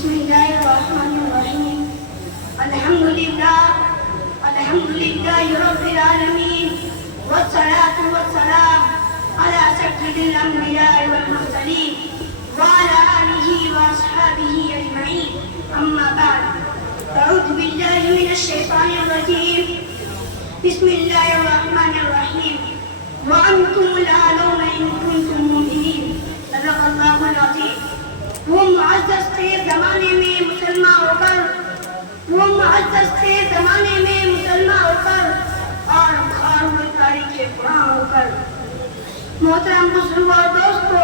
بسم الله الرحمن الرحيم الحمد لله رب العالمين والصلاة والسلام على سيد الأنبياء والمرسلين وعلى آله وأصحابه أجمعين أما بعد أعوذ بالله من الشيطان الرجيم بسم الله الرحمن الرحيم وأنتم الأعلون إن كنتم مؤمنين صدق الله العظيم وہ معزز تھے زمانے میں مسلمان ہو کر اور بخار ہوئے تاریخ قرآن ہو کر محترم بزرگوں اور دوستو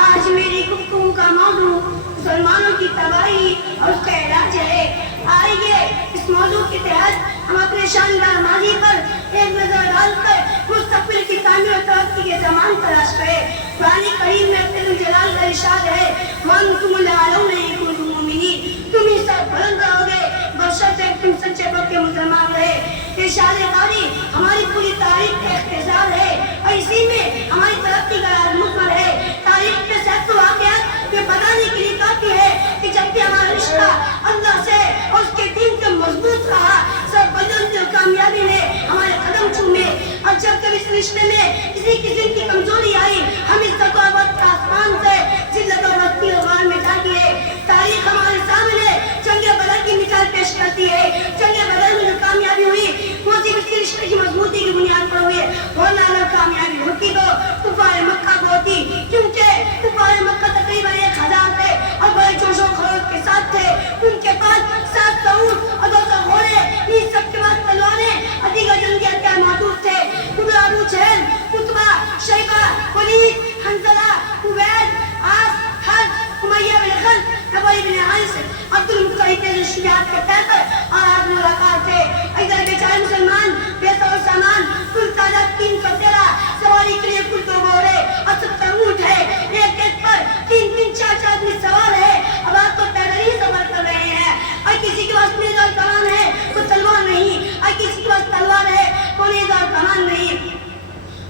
آج میری گفتگو کا موضوع مسلمانوں کی تباہی اور اس کا علاج ہے آئیے اس موضوع کے تحت ہم اپنے شاندار ماضی پر ایک نظر ڈال کر مستقبل کی تعمیر و ترقی کے زمان تلاش کریں قرآن کریم میں اپنے جلال کا ارشاد ہے وَأَنْتُمُ الْأَعْلَوْنَ إِن كُنتُم مُؤْمِنِينَ تم ہی سب بلند رہو گے بشرطے تم سچے پکے مسلمان رہے ارشاد باری ہماری پوری تاریخ کا اختصار ہے اور اسی میں ہماری ترقی کا راز مکمل ہے تاریخ کے سینکڑوں واقعات یہ بتانے کے لیے کافی ہے کہ جب بھی ہمارا رشتہ اللہ سے اور اس کے دین کا مضبوط رہا سب بلند اور کامیابی نے ہمارے قدم چومے اور جب کبھی اس رشتے میں کسی قسم کی کمزوری آئی ہم اس ذکاوت کا آسمان سے ذلت اور رتی غبار میں جا گئے تاریخ ہمارے سامنے جنگ بدر کی مثال پیش کرتی ہے جنگ بدر میں جو کامیابی ہوئی وہ صرف اس رشتے کی مضبوطی کی بنیاد پر ہوئی ورنہ اگر کامیابی ہوتی تو کفار مکہ کو ہوتی کیونکہ کفار مکہ تقریباً 1000 تھے اور بڑے جوش و خروش کے ساتھ تھے ان کے پاس 700 اونٹ اور 200 گھوڑے ان سب کے پاس تلواریں اور دیگر جنگی ہتھیار موجود تھے خدا ابو جہل عتبہ شیبہ ولید حنظلہ عبید عاص حرب امیہ بن خلف ابی بن حارث عبد المطلب کے شجاعت کے تحت اور آج ملاقات تھے ادھر بیچارے مسلمان پیسہ اور سامان کل تعداد 313 سواری کے لیے کل 2 گھوڑے اور 70 اونٹ ہے ایک پر 3 4 آدمی سوار ہے اب آپ تو پیدل ہی سفر کر رہے ہیں اور کسی کے پاس نیز اور کمان ہے تو تلوار نہیں اور کسی کے پاس تلوار ہے تو نیز اور کمان نہیں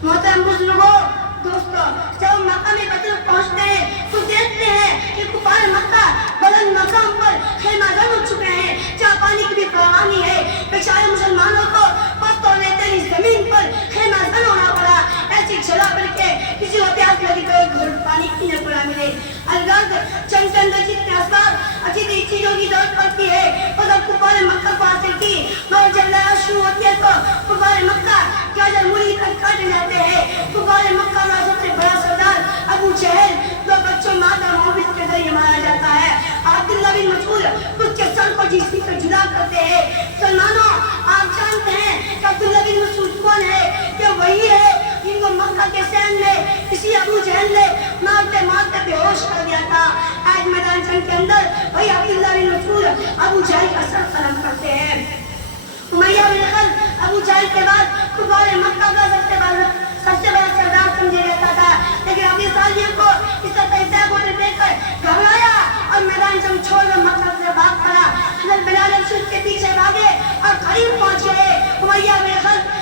محترم بزرگوں دوستو جب مقام بدر پہنچتے ہیں تو دیکھتے ہیں کہ کفار مکہ بلند مقام پر خیمہ زن ہو چکے ہیں جہاں پانی کی بھی پرواہ نہیں ہے بیچارے مسلمانوں کو پست اور ریتیلی زمین پر خیمہ زن ہونا پڑا ایسی جگہ پر کے کسی کو پیاس لگی تو ایک گھڑ پانی پینے کو نہ ملے الغرض جنگ کے اندر جتنے اسباب اچھی چیزوں کی ضرورت پڑتی ہے وہ سب کفار مکہ کو حاصل کی اور جب لڑائی شروع ہوتی ہے تو کفار مکہ کیا جب مری تک کاٹے جاتے ہیں کفار مکہ کا سب سے بڑا سردار ابو جہل 2 بچوں مادہ موبت کے ذریعے مارا جاتا ہے عبداللہ بن مسعود خود کے سر کو جسم سے جدا کرتے ہیں مسلمانوں آپ جانتے ہیں کہ عبداللہ بن مسعود کون ہے کہ وہی ہے جن کو مکہ کے سین میں کسی ابو جہل نے مارتے مارتے بے ہوش کر دیا تھا آج میدان جنگ کے اندر وہی عبداللہ بن مسعود ابو جہل کا سر قلم کرتے ہیں امیہ بن خلف ابو جہل کے بعد کفار مکہ کا سب سے بڑا سردار سمجھا جاتا تھا لیکن ابو طالب کو اس طرح پیسہ کو دیکھ کر گھبرایا اور میدان جنگ چھوڑ کر مکہ سے بھاگ پڑا حضرت بلال شریف کے پیچھے بھاگے اور قریب پہنچ گئے امیہ بن خلف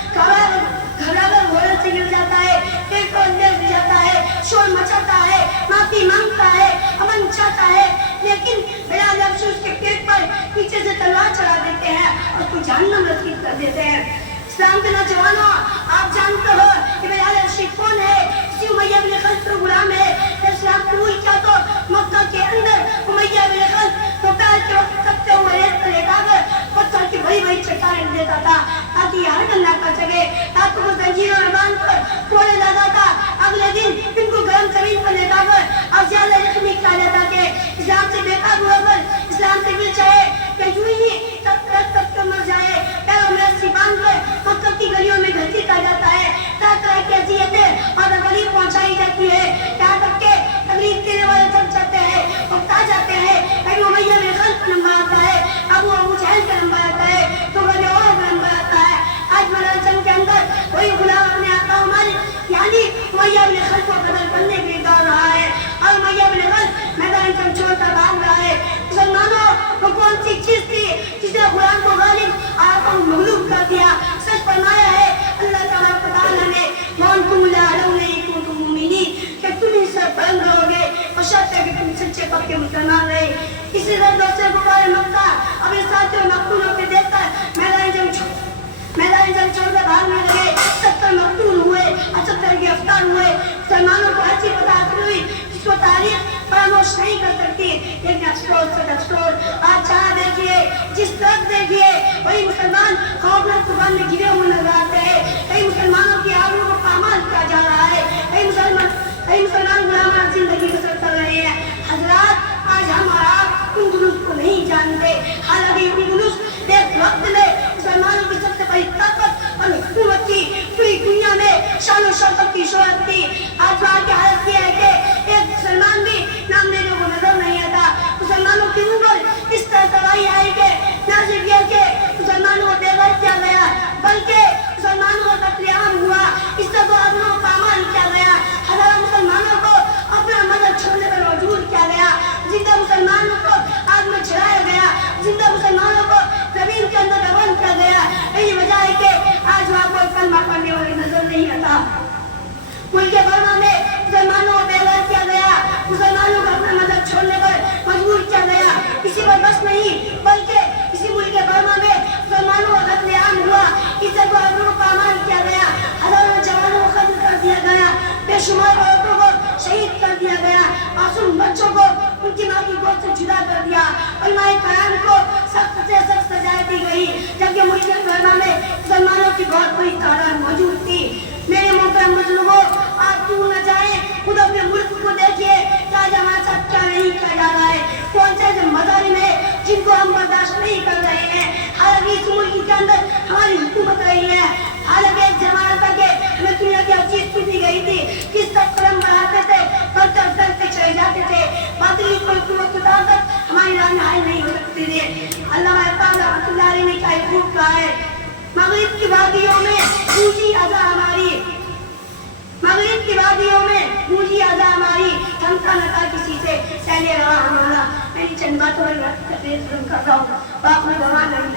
گھبرا کر گھوڑے سے گر جاتا ہے پیٹ کو اندر جاتا ہے شور مچاتا ہے معافی مانگتا ہے امن چاہتا ہے لیکن بلال شریف کے پیٹ پر پیچھے سے تلوار چلا دیتے ہیں اور اس کو جہنم نصیب کر دیتے ہیں اسلام کے نوجوانوں آپ جانتے ہو کہ بلال شریف کون ہے اسی امیہ بن خلف کا غلام ہے اسلام قبول کیا تو مکہ کے اندر امیہ بن خلف دوپہر کے وقت تپتے ہوئے ریت پر لٹا کر پتھر کی بڑی چٹانیں دیتا تھا تاکہ یہ حرکت نہ کر سکے تاکہ وہ زنجیروں میں باندھ کر چھوڑے جاتا تھا اگلے دن ان کو گرم زمین پر لٹا کر اور زیادہ زخمی کیا جاتا کہ اسلام سے بے قابو ہو کر اسلام سے مل جائے کہ یوں ہی تب تک مر جائے پیروں میں رسی باندھ کر مکہ کی گلیوں میں گھسیٹا کا جاتا ہے طرح طرح کی اذیتیں اور تکلیف پہنچائی جاتی ہے یہاں تک کہ تکلیف دینے والے تھک جاتے ہیں اکتا جاتے ہیں کبھی امیہ بن خلف کا نمبر آتا ہے ابو جہل کا نمبر آتا ہے تو کبھی اور کا نمبر آتا ہے آج میدان جنگ کے اندر وہی غلام اپنے آقا و مالک یعنی امیہ بن خلف کو قتل کرنے کے لیے دوڑ رہا ہے اور امیہ بن خلف میدان جنگ چھوڑ کر بھاگ رہا ہے مسلمانوں وہ کون سی چیز تھی جس نے غلام کو غالب آقا کو مغلوب کر دیا سچ فرمایا ہے اللہ تعالیٰ نے وَأَنْتُمُ الْأَعْلَوْنَ إِن كُنتُم مُؤْمِنِينَ کہ تم ہی سب بلند رہو گے بشرطے کہ تم سچے پکے مسلمان رہے. اسی طرح دوسرے کفار مکہ اپنے ساتھیوں مقتولوں کو دیکھ کر میدان جنگ چھوڑ کر بھاگنے لگے. 70 مقتول ہوئے اور 70 گرفتار ہوئے. مسلمانوں کو ایسی فتح حاصل ہوئی جس کو تاریخ فراموش نہیں کر سکتی. لیکن افسوس آج جہاں دیکھیے جس طرف دیکھیے وہی مسلمان خوفناک طوفان میں گرے ہوئے نظر آتے ہیں. کئی مسلمانوں کی آبرو کو پامال کیا جا رہا ہے. کئی مسلمان غلامانہ زندگی بسر کر رہے ہیں. حضرات آج ہم اور آپ ان جلوس کو نہیں جانتے. حالانکہ ان جلوس ایک وقت میں مسلمانوں کی سب سے بڑی طاقت اور حکومت کی پوری دنیا میں شان و شوکت کی شہرت تھی. آج وہاں کی حالت یہ ہے کہ ایک مسلمان بھی نام لینے کو نظر نہیں آتا. مسلمانوں کی اوپر اس طرح تباہی آئی کہ نہ صرف یہ کہ مسلمانوں کو بے گھر کیا گیا بلکہ مسلمانوں کا قتل عام ہوا. اس طرح کو اپنوں کو پامال کیا گیا. ہزاروں مسلمانوں کو اپنا مذہب چھوڑنے پر مجبور کیا گیا. زندہ مسلمانوں کو آگ میں جلایا گیا. زندہ مسلمانوں کو زمین کے اندر دفن کیا گیا. یہی وجہ ہے کہ آج وہاں کوئی کلمہ پڑھنے والی نظر نہیں آتا. ملک برما میں مسلمانوں کو بے گھر کیا گیا. مسلمانوں کو اپنا مذہب چھوڑنے پر مجبور کیا گیا. اسی پر بس نہیں بلکہ اسی ملک برما میں مسلمانوں کا قتل عام ہوا. اس سے کو ابرو پامال کیا گیا. ہزاروں جوانوں کو قتل کر دیا گیا. بے شمار عورتوں کو شہید کر دیا گیا. معصوم بچوں کو ان کی ماں کی گود سے جدا کر دیا. علماء کرام کو سخت سے سخت سزائیں دی گئی. جبکہ ملک برما میں مسلمانوں کی بہت بڑی تعداد موجود تھی. میرے محترم بزرگوں آپ کیوں نہ جائیں خود اپنے ملک کو دیکھیے کہ آج ہمارے ساتھ کیا نہیں کیا جا رہا ہے. کون سے ایسے مظالم ہیں جن کو ہم برداشت نہیں کر رہے ہیں. حالانکہ اس ملک کے اندر ہماری حکومت رہی ہے. حالانکہ ایک زمانہ تک ہمیں دنیا کی ہر چیز دی گئی تھی. کس طرح قلم بڑھاتے تھے برتر کرتے چلے جاتے تھے. باطلی کوئی قوت طاقت ہماری راہ میں حائل نہیں ہو سکتی تھی. علامہ اقبال رحمۃ اللہ علیہ نے کیا خوب کہا ہے مغرب کی وادیوں میں گونجی اذا ہماری. مغرب کی وادیوں میں گونجی اذا ہماری. تھمتا نہ تھا کسی سے سیل رہا ہمارا. میں چند باتوں پر کر رہا ہوں.